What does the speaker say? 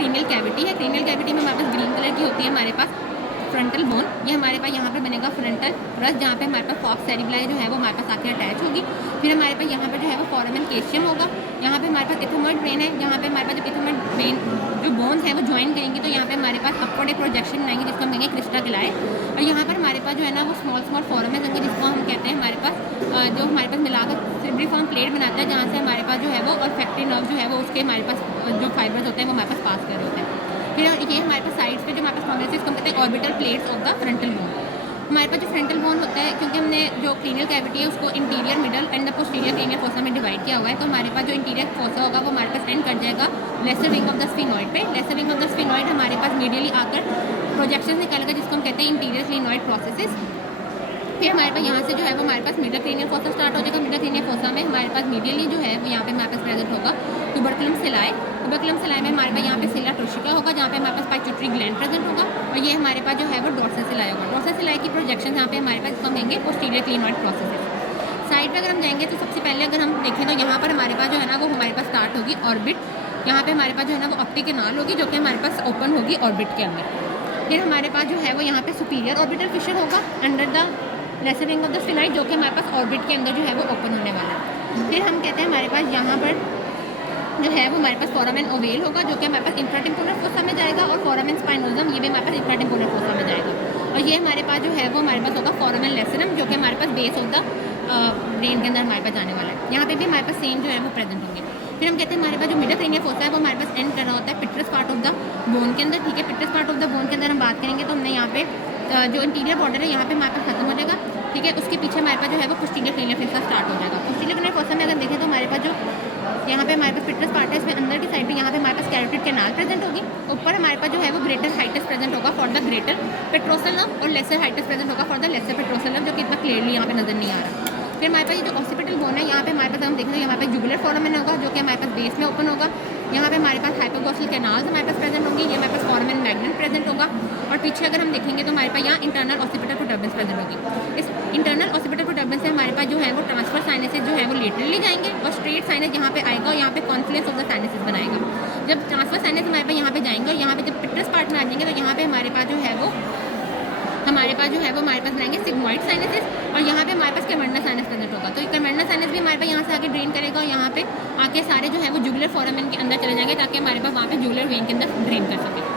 Cranial cavity है। Cranial cavity में हमारे पास ग्रीन कलर की होती है हमारे पास फ्रंटल बोन। ये हमारे पास यहाँ पे बनेगा फ्रंटल रस, जहाँ पे हमारे पास फॉक्स सेरिब्लाई जो है वो हमारे पास आके अटैच होगी। फिर हमारे पास यहाँ पे जो है वो फोरामेन केशियम होगा। यहाँ पे हमारे पास इथोमर्ड ब्रेन है। यहाँ पे हमारे पास जब इथोमर्ड ब्रेन जो बोन्स है वो ज्वाइन करेंगी तो यहाँ पे हमारे पास अपवर्ड एक प्रोजेक्शन बनाएंगे जिसको हम कहेंगे क्रिस्टा क्लाई। और यहाँ पर हमारे पास जो है ना वो स्मॉल स्मॉल फोरामेन होंगे जिसको हम कहते हैं हमारे पास जो हमारे पास मिलाकर सिब्रिफॉर्म प्लेट बनाता है, जहाँ से हमारे पास जो है वो ऑल्फैक्टरी नर्व जो है वो उसके हमारे पास जो फाइबर्स होते हैं वो हमारे पास पास कर रहे होते हैं। फिर ये हमारे पास साइड्स पे जो हमारे पास कॉम्बिनेशन इसको हम कहते हैं orbital plates of the frontal bone. हमारे पास जो फ्रंटल बोन होता है, क्योंकि हमने जो क्रेनियल कैविटी है उसको interior, middle and the posterior cranial fossa में डिवाइड किया हुआ है, तो हमारे पास जो इंटीरियर फोसा होगा वो हमारे पास एंड कर जाएगा lesser wing of the sphenoid पे। Lesser wing of the sphenoid हमारे पास मीडियली आकर प्रोजेक्शन निकालेगा जिसको हम कहते हैं इंटीरियर क्लिनॉइड प्रोसेसेस। फिर हमारे पास यहाँ से जो है वो हमारे पास मिडल क्रेनियल फोसा स्टार्ट हो जाएगा। मिडल क्रेनियल फोसा में हमारे पास मीडियली जो है वो यहाँ पे हमारे पास प्रेजेंट होगा ट्यूबरकुलम सिलाई। ट्यूबरकुलम सिलाई में हमारे पास यहाँ पे सिला टोशिका होगा, जहाँ पे हमारे पास पाइट्यूटरी ग्लैंड प्रेजेंट होगा। और ये हमारे पास जो है वो डॉर्सल सिलाई होगा। डॉर्सल सिलाई की प्रोजेक्शन यहाँ पे हमारे पास इसको कहेंगे पोस्टीरियर क्लिनॉइड प्रोसेसेस। साइड पे अगर हम जाएंगे तो सबसे पहले अगर हम देखें तो यहाँ पर हमारे पास जो है ना वो हमारे पास स्टार्ट होगी ऑर्बिट। यहाँ पे हमारे पास जो है ना वो ऑप्टिक कैनाल होगी जो कि हमारे पास ओपन होगी ऑर्बिट के अंदर। फिर हमारे पास जो है वो यहाँ पे सुपीरियर ऑर्बिटल फिशर होगा under the lesser wing of the sphenoid, जो कि हमारे पास ऑर्बिट के अंदर जो है वो ओपन होने वाला है। फिर हम कहते हैं हमारे पास यहाँ पर जो है वो हमारे पास फोरामेन ओवेल होगा जो कि हमारे पास इंफ्राटेम्पोरल फोसा में जाएगा, और फोरामेन स्पाइनोजम ये भी हमारे पास इंफ्राटेम्पोरल फोसा में जाएगा। और ये हमारे पास जो है वो हमारे पास होगा फोरामेन लेसरम जो कि हमारे पास बेस ऑफ द ब्रेन के अंदर हमारे पास जाने वाला है। यहाँ पे भी हमारे पास सेम जो है वो प्रेजेंट होंगे। फिर हम कहते हैं हमारे पास जो मिडल क्रेनियल फोसा है वो हमारे पास एंड कर रहा होता है पिट्रस पार्ट ऑफ द बोन के अंदर। ठीक है, पिट्रस पार्ट ऑफ द बोन के अंदर हम बात करेंगे तो हमने यहाँ पे जो इंटीरियर बॉर्डर है यहाँ पे हमारे पास खत्म हो जाएगा। ठीक है, उसके पीछे हमारे पास जो है वो पोस्टीरियर क्रेनियल फोसा स्टार्ट हो जाएगा। पोस्टीरियर क्रेनियल फोसा में अगर देखें तो हमारे पास जो यहाँ पे हमारे पास पिट्रस पार्ट है, इसमें अंदर की साइड पे यहाँ पे हमारे पास कैरोटिड कैनाल प्रेजेंट होगी। ऊपर हमारे पास जो है वो ग्रेटर हाइटस प्रेजेंट होगा for the greater petrosal nerve, और लेसर हाइटस प्रेजेंट होगा for the lesser petrosal nerve, जो कि इतना क्लियरली यहाँ पे नजर नहीं आ रहा। फिर हमारे पास ये जो ऑक्सीपिटल बोन है यहाँ पे हमारे पास हम देखेंगे यहाँ पे जुगुलर फोरामेन होगा जो कि हमारे पास बेस में ओपन होगा। यहाँ पे हमारे पास हाइपोग्लॉसल कैनाल्स हमारे पास प्रेजेंट होंगी। ये हमारे पास फोरामेन मैग्नेट प्रेजेंट होगा। और पीछे अगर हम देखेंगे तो हमारे पास यहाँ इंटरनल ऑक्सीपिटल प्रोटर्बेंस प्रेजेंट होगी। इस इंटरनल ऑक्सीपिटल प्रोटर्बेंस से हमारे पास जो है वो ट्रांसफर साइनसेस जो है वो लेटरली जाएंगे, और स्ट्रेट साइनस यहाँ पे आएगा और यहाँ पे कॉन्फ्लुएंस ऑफ द साइनसेस बनाएगा। जब ट्रांसफर साइनस हमारे पास यहाँ पे जाएंगे और यहाँ पे जब पिट्रस पार्ट में आ जाएंगे तो यहाँ पे हमारे पास जो है वो हमारे पास बनाएंगे सिग्मॉइड साइनसेस, और यहाँ पे हमारे पास कैवर्नस साइनस प्रेजेंट होगा। तो कैवर्नस साइनस भी हमारे पास यहाँ से आके ड्रेन करेगा और यहाँ पे आके सारे जो है वो जुगुलर फोरामेन के अंदर चले जाएंगे ताकि हमारे पास वहाँ पे जुगुलर वेन के अंदर ड्रेन कर सके।